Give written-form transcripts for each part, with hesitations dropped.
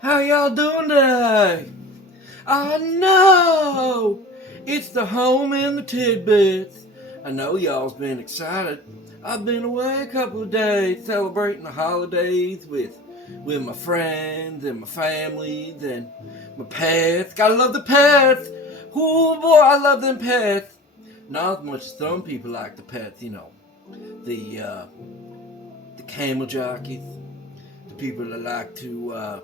How y'all doing today? I know! It's the home and the tidbits. I know y'all's been excited. I've been away a couple of days celebrating the holidays with my friends and my families and my pets. Gotta love the pets! Oh boy, I love them pets. Not as much as some people like the pets, the camel jockeys, the people that like to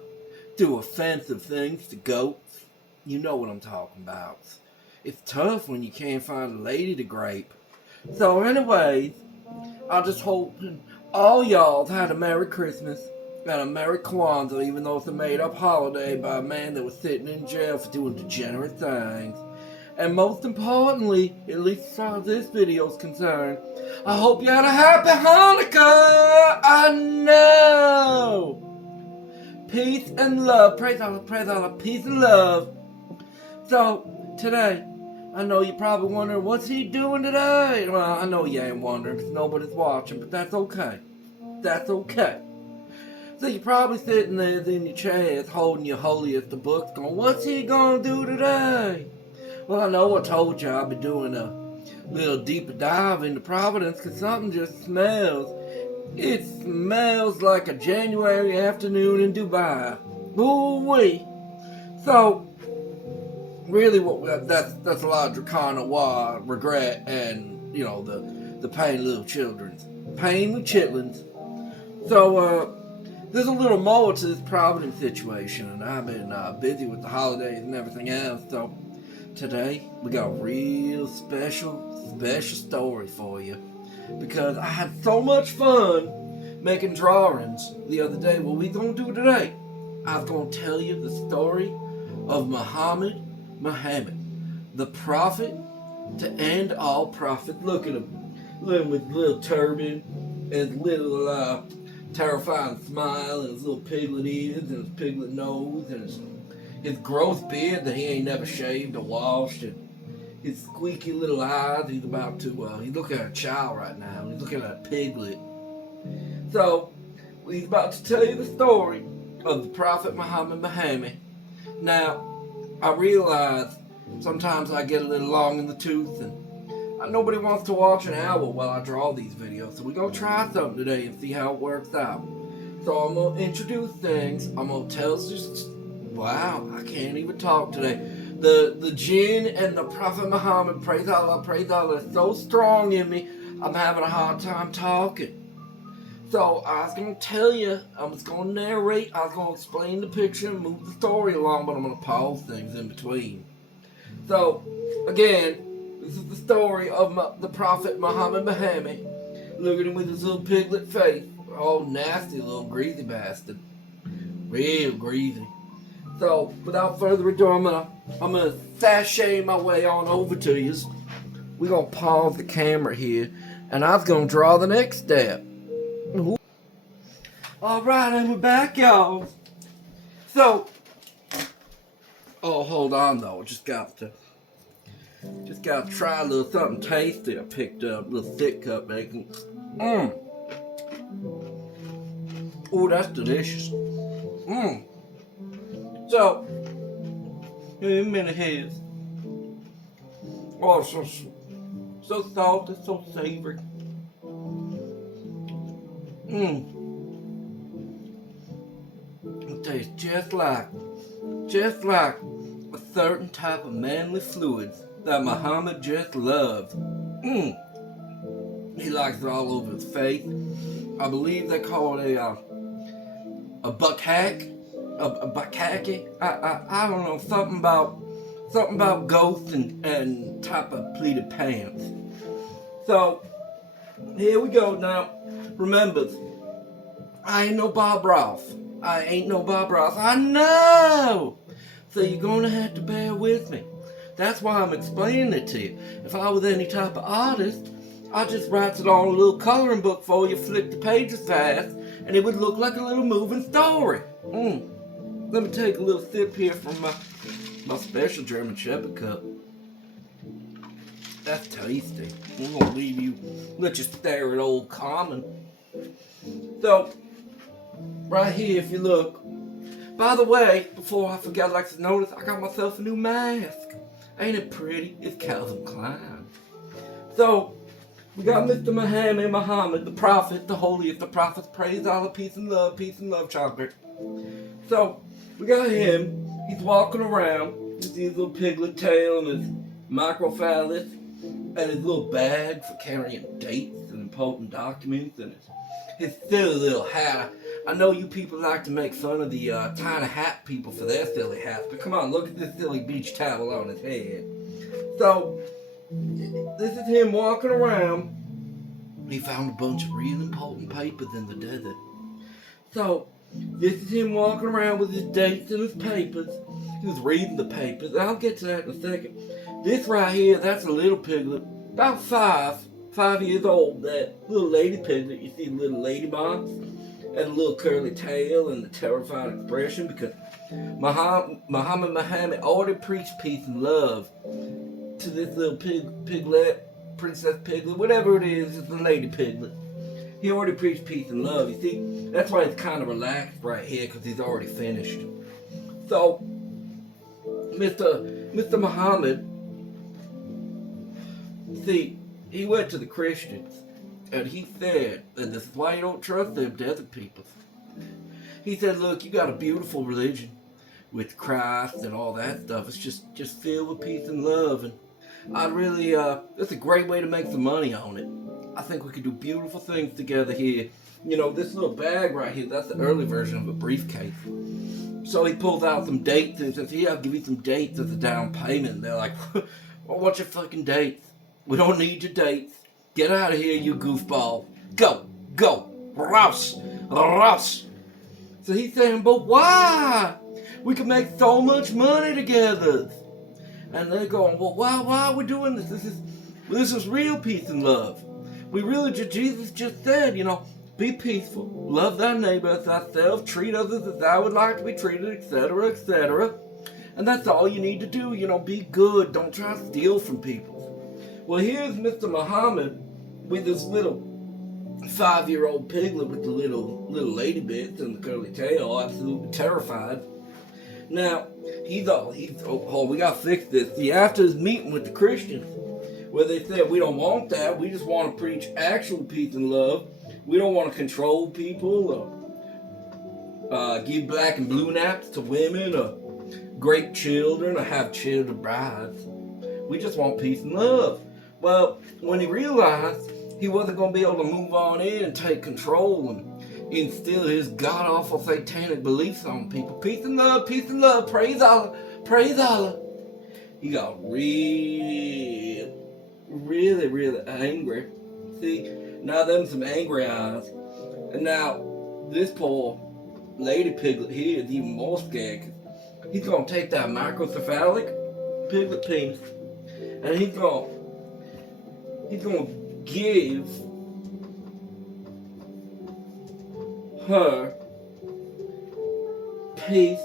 do offensive things to goats. You know what I'm talking about. It's tough when you can't find a lady to grape. So anyways, I just hope all y'all had a Merry Christmas and a Merry Kwanzaa, even though it's a made-up holiday by a man that was sitting in jail for doing degenerate things. And most importantly, at least as far as this video is concerned, I hope you had a happy Hanukkah! I know! Peace and love. Praise Allah, peace and love. So, today, I know you're probably wondering, what's he doing today? Well, I know you ain't wondering because nobody's watching, but that's okay. That's okay. So you're probably sitting there in your chairs holding your holiest of books going, what's he gonna do today? Well, I know I told you I'll be doing a little deeper dive into Providence because something just smells. It smells like a January afternoon in Dubai. Ooh-wee. So, really, that's a lot of draconic regret, and the pain little children's pain with chitlins. So, there's a little more to this Providence situation, and I've been busy with the holidays and everything else. So, today we got a real special story for you. Because I had so much fun making drawings the other day. What we gonna do today? I was gonna tell you the story of Mahammys, the prophet to end all prophets. Look at him, with his little turban and his little terrifying smile and his little piglet ears and his piglet nose and his gross beard that he ain't never shaved or washed, and his squeaky little eyes. He's about to, he's looking at a child right now. He's looking at a piglet. So, he's about to tell you the story of the Prophet Mahammy. Now, I realize sometimes I get a little long in the tooth, and nobody wants to watch an hour while I draw these videos. So we're going to try something today and see how it works out. So I'm going to introduce things. I'm going to tell us, wow, I can't even talk today. The jinn and the Prophet Muhammad, praise Allah, is so strong in me, I'm having a hard time talking. So I was going to tell you, I was going to narrate, I was going to explain the picture and move the story along, but I'm going to pause things in between. So, again, this is the story of the Prophet Muhammad Mahammy. Look at him with his little piglet face. Oh, nasty little greasy bastard. Real greasy. So, without further ado, I'm gonna sashay my way on over to you. We're gonna pause the camera here, and I was gonna draw the next step. Alright, and we're back, y'all. So, oh, hold on though, just got to try a little something tasty I picked up, a little thick cut bacon. Oh, that's delicious. So, in a minute here. Oh, so salty, so savory. It tastes just like a certain type of manly fluids that Muhammad just loves. He likes it all over his face. I believe they call it a buckhack. A bukkake. I don't know, something about ghosts and type of pleated pants. So here we go now. Remember, I ain't no Bob Ross. I know. So you're gonna have to bear with me. That's why I'm explaining it to you. If I was any type of artist, I'd just write it on a little coloring book for you, flick the pages fast, and it would look like a little moving story. Let me take a little sip here from my special German Shepherd cup. That's tasty. I'm gonna let you stare at old Common. So, right here, if you look. By the way, before I forget, I'd like to notice I got myself a new mask. Ain't it pretty? It's Calvin Klein. So, we got Mr. Mahammy, Muhammad, the prophet, the holiest of prophets. Praise Allah, peace and love, chocolate. So, we got him. He's walking around with his little piglet tail and his microphallus and his little bag for carrying dates and important documents and his silly little hat. I know you people like to make fun of the tiny hat people for their silly hats, but come on, look at this silly beach towel on his head. So, this is him walking around. He found a bunch of real important papers in the desert. So, this is him walking around with his dates and his papers. He was reading the papers. I'll get to that in a second. This right here, that's a little piglet, about 5 years old. That little lady piglet, you see the little lady box and the little curly tail and the terrified expression, because Mahammy already preached peace and love to this little piglet, princess piglet, whatever it is, it's the lady piglet. He already preached peace and love. You see, that's why he's kind of relaxed right here, because he's already finished. So, Mr. Muhammad, see, he went to the Christians, and he said, and this is why you don't trust them desert people. He said, look, you got a beautiful religion with Christ and all that stuff. It's just filled with peace and love, and I'd really, that's a great way to make some money on it. I think we could do beautiful things together here. You know, this little bag right here, that's the early version of a briefcase. So he pulls out some dates and says, yeah, I'll give you some dates as a down payment. And they're like, well, what's your fucking dates? We don't need your dates. Get out of here, you goofball. Go, Rouse. So he's saying, but why? We could make so much money together. And they're going, well, why are we doing this? This is real peace and love. Jesus just said, you know, be peaceful, love thy neighbor as thyself, treat others as thou would like to be treated, etc., etc. And that's all you need to do, you know, be good, don't try to steal from people. Well, here's Mr. Muhammad with this little 5-year-old piglet with the little lady bits and the curly tail, absolutely terrified. Now, we gotta fix this. See, after his meeting with the Christians, where they said, we don't want that, we just want to preach actual peace and love. We don't want to control people or give black and blue naps to women or grape children or have children brides. We just want peace and love. Well, when he realized he wasn't going to be able to move on in and take control and instill his god-awful satanic beliefs on people, peace and love, praise Allah. He got really angry. See, now them some angry eyes. And now this poor lady piglet here is even more scared. He's gonna take that microcephalic piglet penis and he's gonna give her peace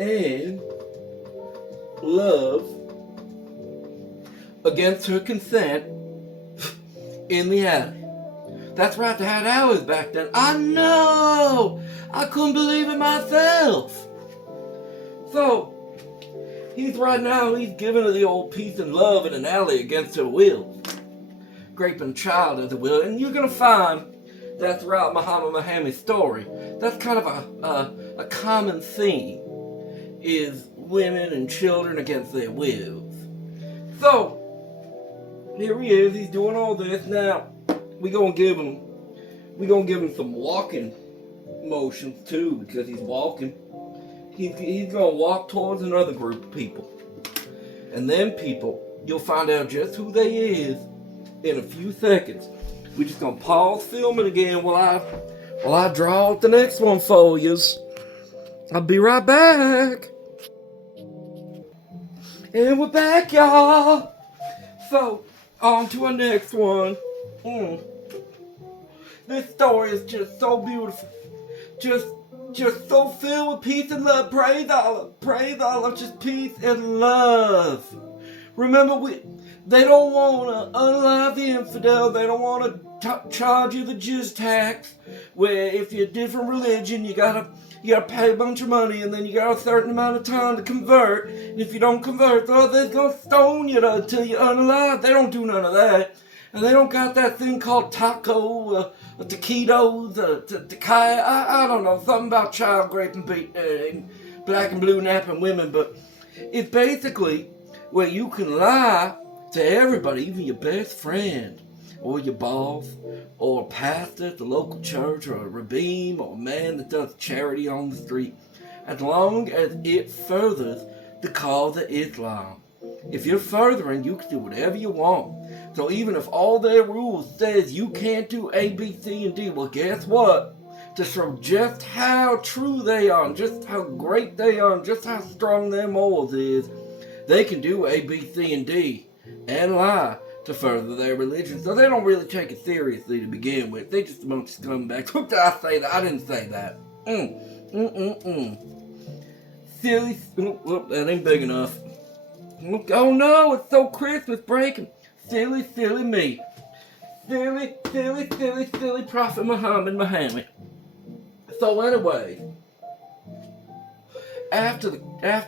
and love against her consent in the alley. That's right, they had hours back then. I know! I couldn't believe it myself. So, he's giving her the old peace and love in an alley against her will. Graping a child as it will. And you're going to find that throughout Mahammy's story, that's kind of a common theme, is women and children against their wills. So, here he is, he's doing all this. Now, we're gonna give him some walking motions too, because he's walking. He's gonna walk towards another group of people. And them people, you'll find out just who they is in a few seconds. We're just gonna pause filming again while I draw out the next one for yous. I'll be right back. And we're back, y'all. So, on to our next one. This story is just so beautiful. Just so filled with peace and love. Praise Allah, just peace and love. Remember, They don't want to unalive the infidel. They don't want to charge you the jizz tax, where if you're a different religion, you gotta pay a bunch of money, and then you got a certain amount of time to convert. And if you don't convert, oh, they're gonna stone you until you unalive. They don't do none of that, and they don't got that thing called taco, taquitos, taquia. I don't know, something about child rape and black and blue napping women, but it's basically where you can lie to everybody, even your best friend, or your boss, or a pastor at the local church, or a rabbi, or a man that does charity on the street, as long as it furthers the cause of Islam. If you're furthering, you can do whatever you want. So even if all their rules says you can't do A, B, C, and D, well, guess what? To show just how true they are, and just how great they are, and just how strong their morals is, they can do A, B, C, and D, and lie to further their religion. So they don't really take it seriously to begin with. They just a bunch of scumbags. What did I say that? I didn't say that. Silly. That ain't big enough. Oh no, it's so crisp, it's breaking. Silly, silly me. Silly, silly, silly, silly Prophet Mahammys. So anyway, after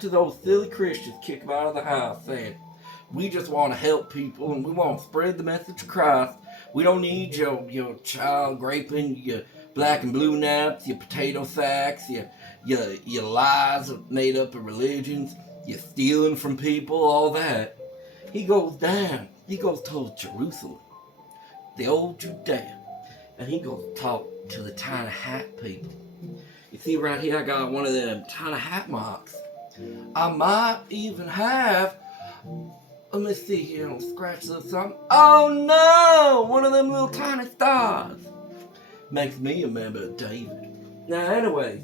those silly Christians kick him out of the house saying, we just want to help people and we want to spread the message of Christ. We don't need your child raping, your black and blue naps, your potato sacks, your lies made up of religions, your stealing from people, all that. He goes down. He goes towards Jerusalem, the old Judea, and he goes talk to the tiny hat people. You see right here, I got one of them tiny hat marks. I might even have, let me see here, I'll scratch this something. Oh no! One of them little tiny stars. Makes me a member of David. Now anyway,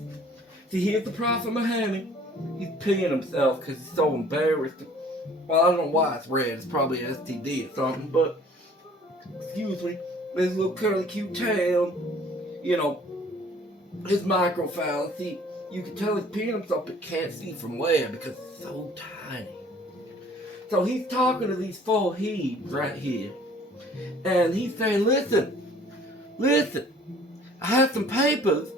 see here's the Prophet Mahammy. He's peeing himself because he's so embarrassed. Well, I don't know why it's red. It's probably STD or something, but, excuse me, his little curly cute tail, you know, his microphone. See, you can tell he's peeing himself, but can't see from where because it's so tiny. So he's talking to these four heaves right here. And he's saying, listen, I have some papers,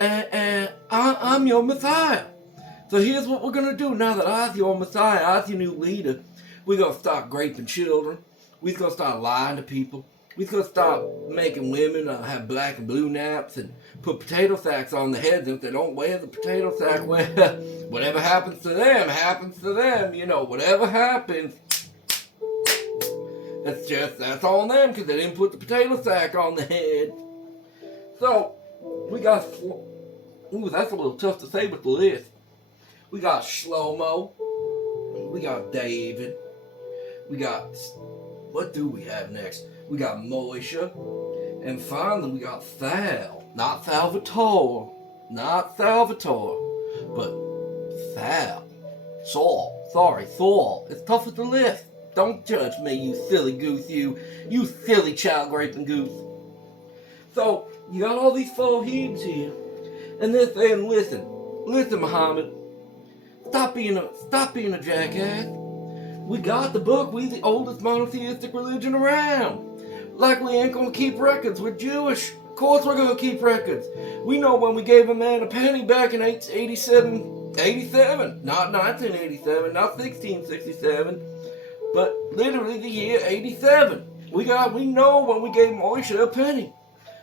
and I'm your Messiah. So here's what we're going to do now that I's your Messiah, I's your new leader. We're going to start raping children. We're going to start lying to people. We're going to start making women have black and blue naps and put potato sacks on their heads. And if they don't wear the potato sack, well, whatever happens to them, happens to them. You know, whatever happens, that's on them because they didn't put the potato sack on the head. So, we got, ooh, that's a little tough to say with the list. We got Shlomo, we got David, we got, what do we have next? We got Moshe, and finally we got Thal, not Salvatore, but Thal, Saul. It's tough with the list. Don't judge me, you silly goose, you silly child raping goose. So, you got all these four heaps here, and they're saying, listen, Muhammad, stop being a jackass. We got the book. We the oldest monotheistic religion around. Like we ain't gonna keep records. We're Jewish. Of course we're gonna keep records. We know when we gave a man a penny back in 87, not 1987, not 1667, but literally the year 87. We know when we gave Moshe a penny.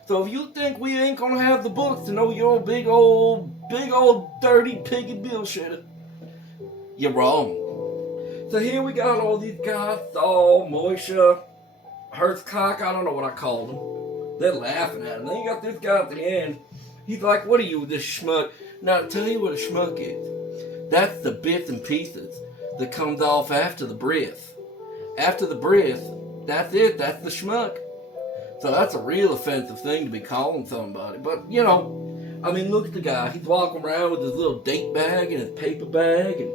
So if you think we ain't gonna have the books to know you're a big old dirty piggy bullshitter, you're wrong. So here we got all these guys, Saul, Moshe, Herzcock, I don't know what I called them. They're laughing at him. Then you got this guy at the end. He's like, what are you, this schmuck? Now, to tell you what a schmuck is, that's the bits and pieces that comes off after the breath. After the breath, that's it. That's the schmuck. So that's a real offensive thing to be calling somebody. But, you know, I mean, look at the guy. He's walking around with his little date bag and his paper bag and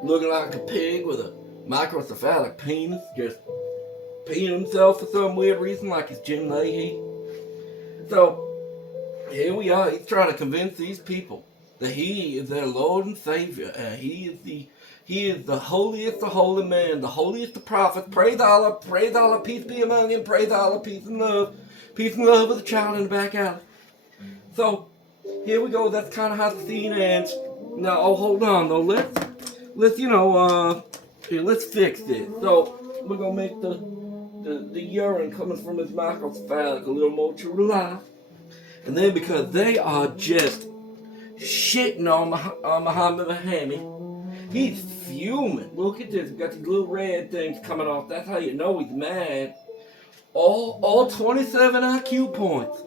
looking like a pig with a microcephalic penis, just peeing himself for some weird reason like it's Jim Leahy. So, here we are. He's trying to convince these people that he is their Lord and Savior, and he He is the holiest of holy men, the holiest of prophets. Praise Allah, peace be among him, praise Allah, peace and love. Peace and love with a child in the back alley. So, here we go, that's kind of how the scene ends. Now, oh, hold on though, let's here, let's fix this. So, we're gonna make the urine coming from his microphallic a little more true to life. And then because they are just shitting on Mahammy, he's fuming. Look at this. We got these little red things coming off. That's how you know he's mad. All 27 IQ points.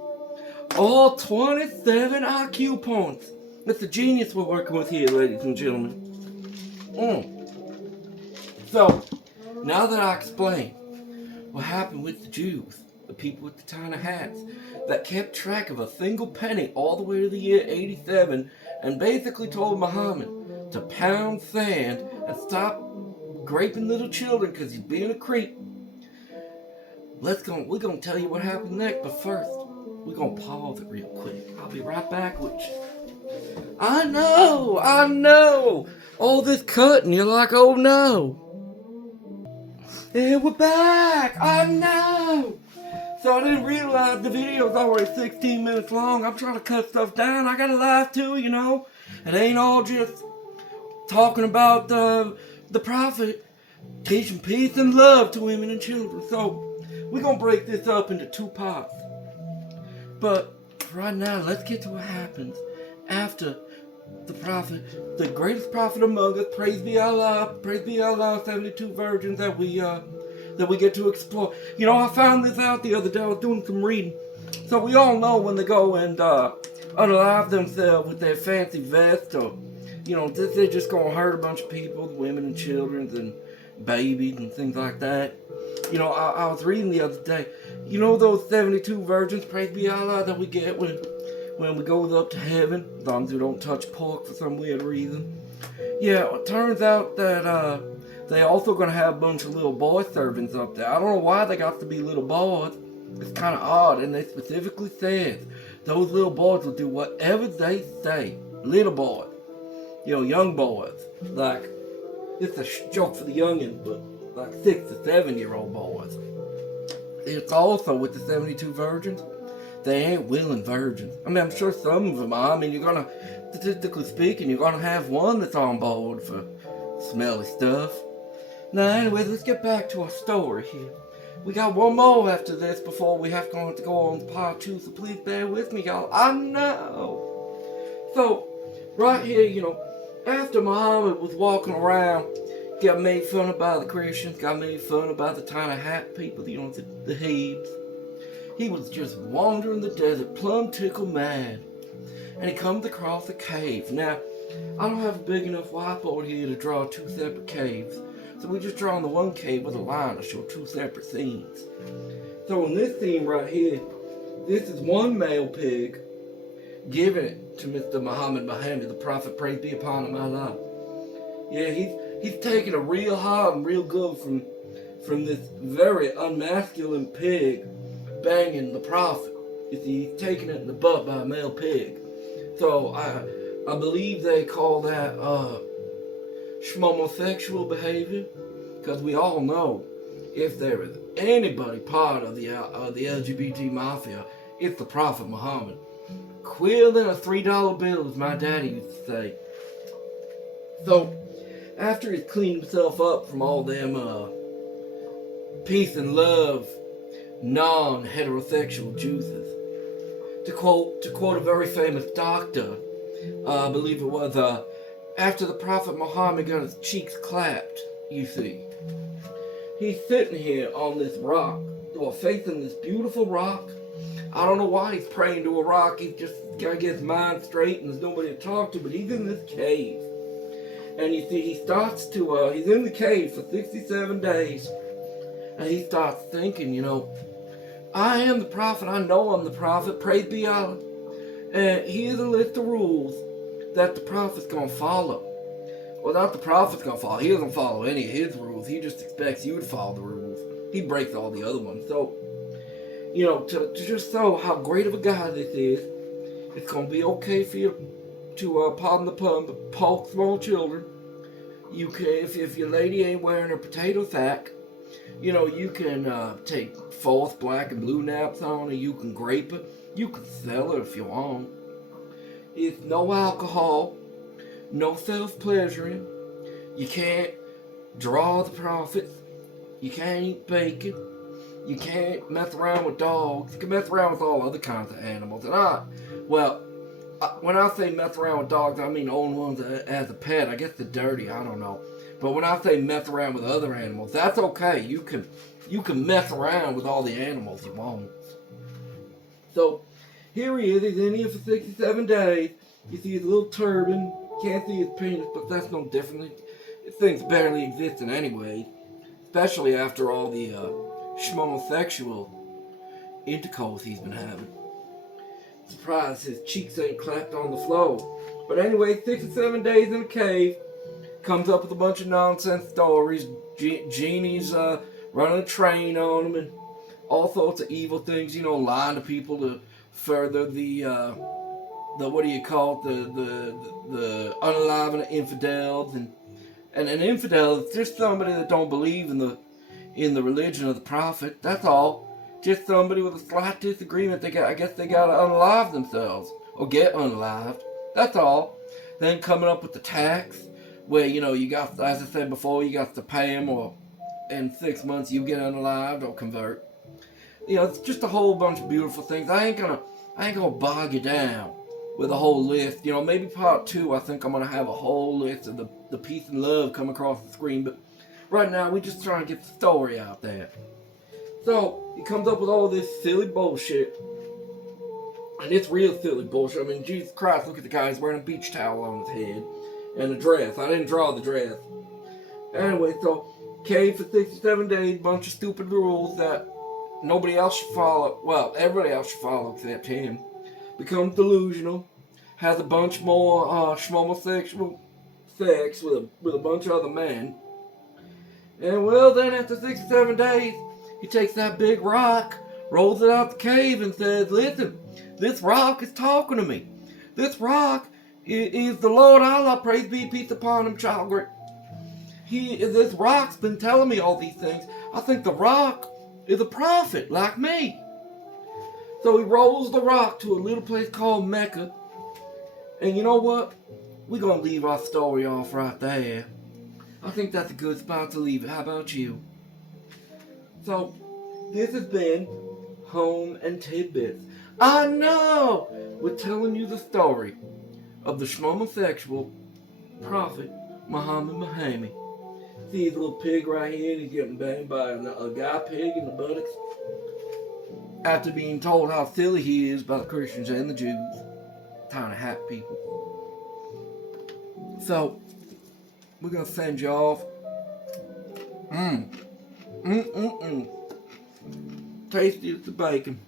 All 27 IQ points. That's the genius we're working with here, ladies and gentlemen. So, now that I explained what happened with the Jews, the people with the tiny hats, that kept track of a single penny all the way to the year 87, and basically told Muhammad to pound sand and stop raping little children because he's being a creep. We're gonna tell you what happened next, but first, we're gonna pause it real quick. I'll be right back with you. I know. All this cutting, you're like, oh no. And we're back. I know. So I didn't realize the video's already 16 minutes long. I'm trying to cut stuff down. I got a life too, you know. It ain't all just talking about the prophet teaching peace and love to women and children. So we're gonna break this up into two parts. But right now, let's get to what happens after the prophet, the greatest prophet among us. Praise be Allah, 72 virgins that we get to explore. You know, I found this out the other day. I was doing some reading. So we all know when they go and unalive themselves with their fancy vest, or you know, they're just gonna hurt a bunch of people, women and children and babies and things like that. You know, I was reading the other day. You know those 72 virgins, praise be Allah, that we get when we go up to heaven, as long as we don't touch pork for some weird reason. Yeah, it turns out that they also gonna have a bunch of little boy servants up there. I don't know why they got to be little boys. It's kind of odd, and they specifically said those little boys will do whatever they say. Little boys, you know, young boys. Like, it's a joke for the youngins, but like 6 to 7-year-old boys. It's also with the 72 virgins, they ain't willing virgins. I mean, I'm sure some of them are. I mean, statistically speaking, you're gonna have one that's on board for smelly stuff. Now, anyways, let's get back to our story here. We got one more after this before we have to go on to part 2, so please bear with me, y'all. I know. So, right here, you know, after Muhammad was walking around, got made fun of by the Christians, got made fun of by the tiny hat people, you know, the Hebes. He was just wandering the desert, plumb tickled mad. And he comes across a cave. Now, I don't have a big enough whiteboard here to draw 2 separate caves. So we just draw on the one cave with a line to show 2 separate scenes. So in this scene right here, this is one male pig giving it to Mr. Muhammad Mahammy, the prophet, praise be upon him, Allah. Yeah, he's taking a real hard and real good from this very unmasculine pig banging the prophet. You see, he's taking it in the butt by a male pig. So I believe they call that homosexual behavior, because we all know if there is anybody part of the LGBT mafia, it's the Prophet Muhammad. Queer than a $3 bill, as my daddy used to say. So, after he's cleaned himself up from all them peace and love, non-heterosexual juices, to quote a very famous doctor, I believe it was, after the Prophet Muhammad got his cheeks clapped, you see, he's sitting here on this rock, or facing this beautiful rock. I don't know why he's praying to a rock. He's just gotta get his mind straight, and there's nobody to talk to. But he's in this cave, and you see, he's in the cave for 67 days, and he starts thinking, you know, I am the prophet. I know I'm the prophet. Praise be Allah. And here's a list of rules that the prophet's gonna follow. Well, not the prophet's gonna follow. He doesn't follow any of his rules. He just expects you to follow the rules. He breaks all the other ones. So, you know, to just show how great of a guy this is, it's gonna be okay for you to, pardon the pun, but poke small children. You can, if your lady ain't wearing her potato sack, you know, you can take false black and blue naps on her. You can grape it. You can sell it if you want. It's no alcohol, no self-pleasuring. You can't draw the profits. You can't eat bacon. You can't mess around with dogs. You can mess around with all other kinds of animals. And when I say mess around with dogs, I mean own ones as a pet. I guess they're dirty. I don't know. But when I say mess around with other animals, that's okay. You can mess around with all the animals you want. So here he is. He's in here for 67 days. You see his little turban. Can't see his penis, but that's no different. This thing's barely existing anyway. Especially after all the schmomosexual intercourse he's been having. Surprised his cheeks ain't clapped on the floor. But anyway, 67 days in a cave. Comes up with a bunch of nonsense stories. Genie's running a train on him and all sorts of evil things. You know, lying to people to further the what do you call it? The unaliving of infidels. And an infidel is just somebody that don't believe in the religion of the prophet. That's all. Just somebody with a slight disagreement. I guess they gotta unalive themselves or get unalived. That's all. Then coming up with the tax, where you know you got, as I said before, you got to pay them, or in 6 months you get unalived or convert. You know, it's just a whole bunch of beautiful things. I ain't gonna bog you down with a whole list. You know, maybe part 2, I think I'm gonna have a whole list of the peace and love come across the screen. But right now, we're just trying to get the story out there. So he comes up with all this silly bullshit, and it's real silly bullshit. I mean, Jesus Christ, look at the guy. He's wearing a beach towel on his head and a dress. I didn't draw the dress. Anyway, so cave for 67 days, bunch of stupid rules that nobody else should follow. Well, everybody else should follow except him. Becomes delusional, has a bunch more schmomosexual sex with a bunch of other men. And well, then after 67 days, he takes that big rock, rolls it out the cave, and says, "Listen, this rock is talking to me. This rock is the Lord Allah, praise be, peace upon him, child great. This rock's been telling me all these things. I think the rock is a prophet like me." So he rolls the rock to a little place called Mecca. And you know what? We're going to leave our story off right there. I think that's a good spot to leave it. How about you? So, this has been Home and Tidbits. I know! We're telling you the story of the schmomosexual prophet Muhammad Mahammy. See his little pig right here? He's getting banged by a guy pig in the buttocks. After being told how silly he is by the Christians and the Jews. Tiny hat people. So, we're going to send you off. Tasty as the bacon.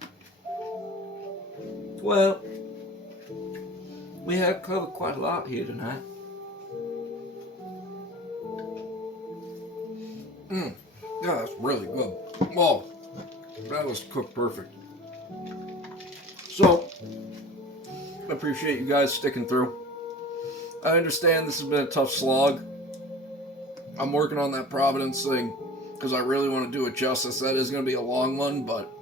Well, we have covered quite a lot here tonight. That's really good. Oh, that was cooked perfect. So, I appreciate you guys sticking through. I understand this has been a tough slog. I'm working on that Providence thing because I really want to do it justice. That is going to be a long one, but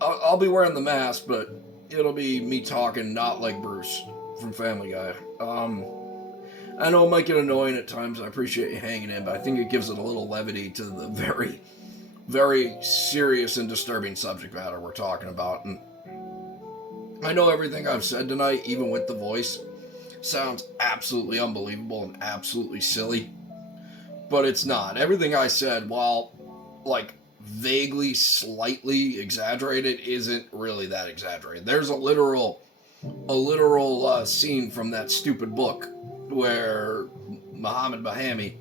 I'll be wearing the mask, but it'll be me talking not like Bruce from Family Guy. I know it might get annoying at times. I appreciate you hanging in, but I think it gives it a little levity to the very, very serious and disturbing subject matter we're talking about. And I know everything I've said tonight, even with the voice, sounds absolutely unbelievable and absolutely silly, but it's not. Everything I said, while like vaguely, slightly exaggerated, isn't really that exaggerated. There's a literal scene from that stupid book where Muhammad Mahammy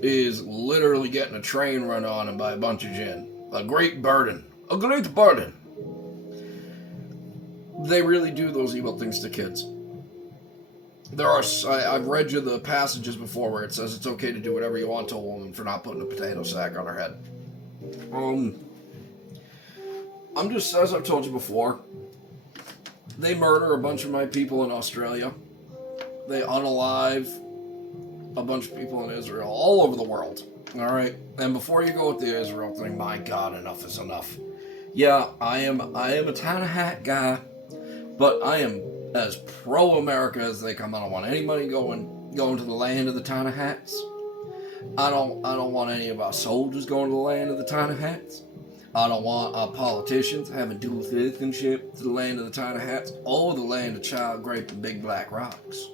is literally getting a train run on him by a bunch of jinn. A great burden. They really do those evil things to kids. I've read you the passages before where it says it's okay to do whatever you want to a woman for not putting a potato sack on her head. I'm just, as I've told you before, they murder a bunch of my people in Australia. They unalive a bunch of people in Israel, all over the world. All right, and before you go with the Israel thing, my God, enough is enough. Yeah, I am a Tana Hat guy, but I am as pro-America as they come. I don't want anybody going to the land of the Tana Hats. I don't want any of our soldiers going to the land of the Tana Hats. I don't want our politicians having dual citizenship to the land of the Tana Hats or the land of child grape and big black rocks.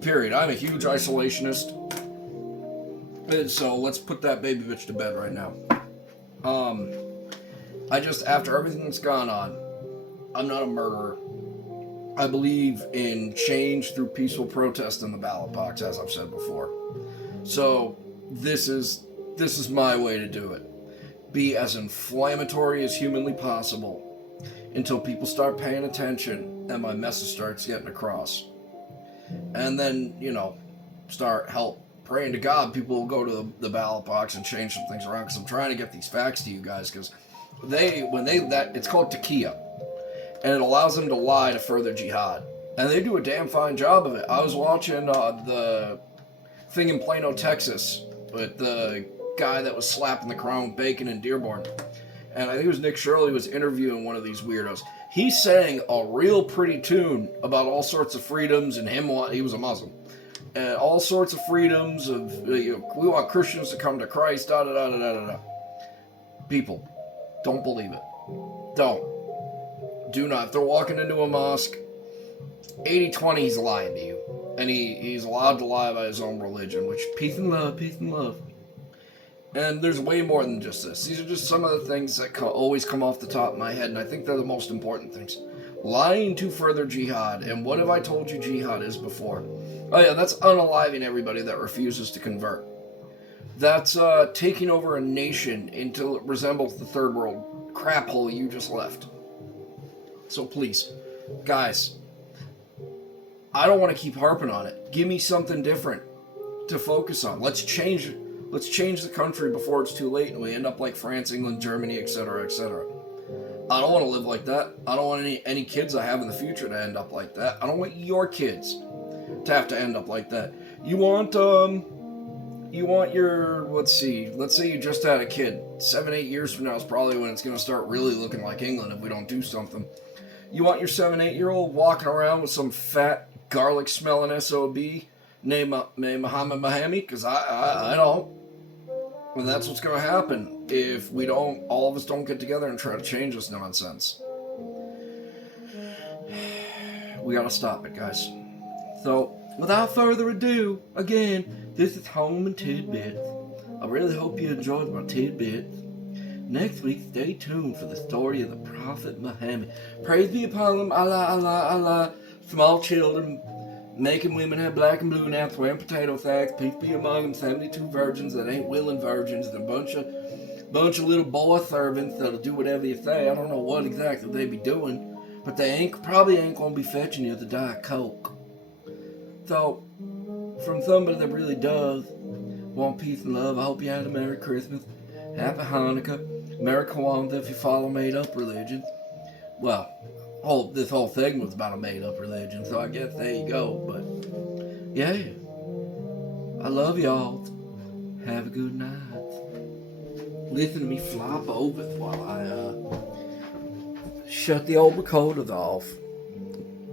Period. I'm a huge isolationist. And so let's put that baby bitch to bed right now. After everything that's gone on, I'm not a murderer. I believe in change through peaceful protest in the ballot box, as I've said before. So this is my way to do it. Be as inflammatory as humanly possible until people start paying attention and my message starts getting across. And then, start praying to God people will go to the ballot box and change some things around, because I'm trying to get these facts to you guys, because it's called taqiya, and it allows them to lie to further jihad, and they do a damn fine job of it. I was watching the thing in Plano, Texas, with the guy that was slapping the Crown with bacon in Dearborn, and I think it was Nick Shirley was interviewing one of these weirdos. He sang a real pretty tune about all sorts of freedoms, and he was a Muslim, and all sorts of freedoms of, we want Christians to come to Christ, da da da da da da. People, don't believe it. Do not. If they're walking into a mosque, 80-20, he's lying to you. And he's allowed to lie about his own religion, which, peace and love, peace and love. And there's way more than just this. These are just some of the things that always come off the top of my head, and I think they're the most important things. Lying to further jihad. And what have I told you jihad is before? Oh yeah, that's unaliving everybody that refuses to convert. That's taking over a nation until it resembles the third world crap hole you just left. So please, guys, I don't want to keep harping on it. Give me something different to focus on. Let's change the country before it's too late and we end up like France, England, Germany, etc., etc. I don't want to live like that. I don't want any kids I have in the future to end up like that. I don't want your kids to have to end up like that. You want your, let's say you just had a kid. 7-8 years from now is probably when it's going to start really looking like England if we don't do something. You want your 7-8-year-old walking around with some fat, garlic-smelling SOB named Mahammys? Because I don't. And that's what's going to happen if all of us don't get together and try to change this nonsense. We got to stop it, guys. So, without further ado, again, this is Home and Tidbits. I really hope you enjoyed my tidbits. Next week, stay tuned for the story of the Prophet Mahammy. Praise be upon him, Allah, Allah, Allah. Small children, making women have black and blue naps, wearing potato sacks. Peace be among them, 72 virgins that ain't willing virgins, and a bunch of little boy servants that'll do whatever you say. I don't know what exactly they be doing, but they probably ain't gonna be fetching you the Diet Coke. So, from somebody that really does want peace and love, I hope you had a Merry Christmas, Happy Hanukkah, Merry Kwanzaa if you follow made-up religions. Well, this whole thing was about a made-up religion, so I guess there you go. But, yeah, I love y'all. Have a good night. Listen to me flop over while I shut the old recorders off.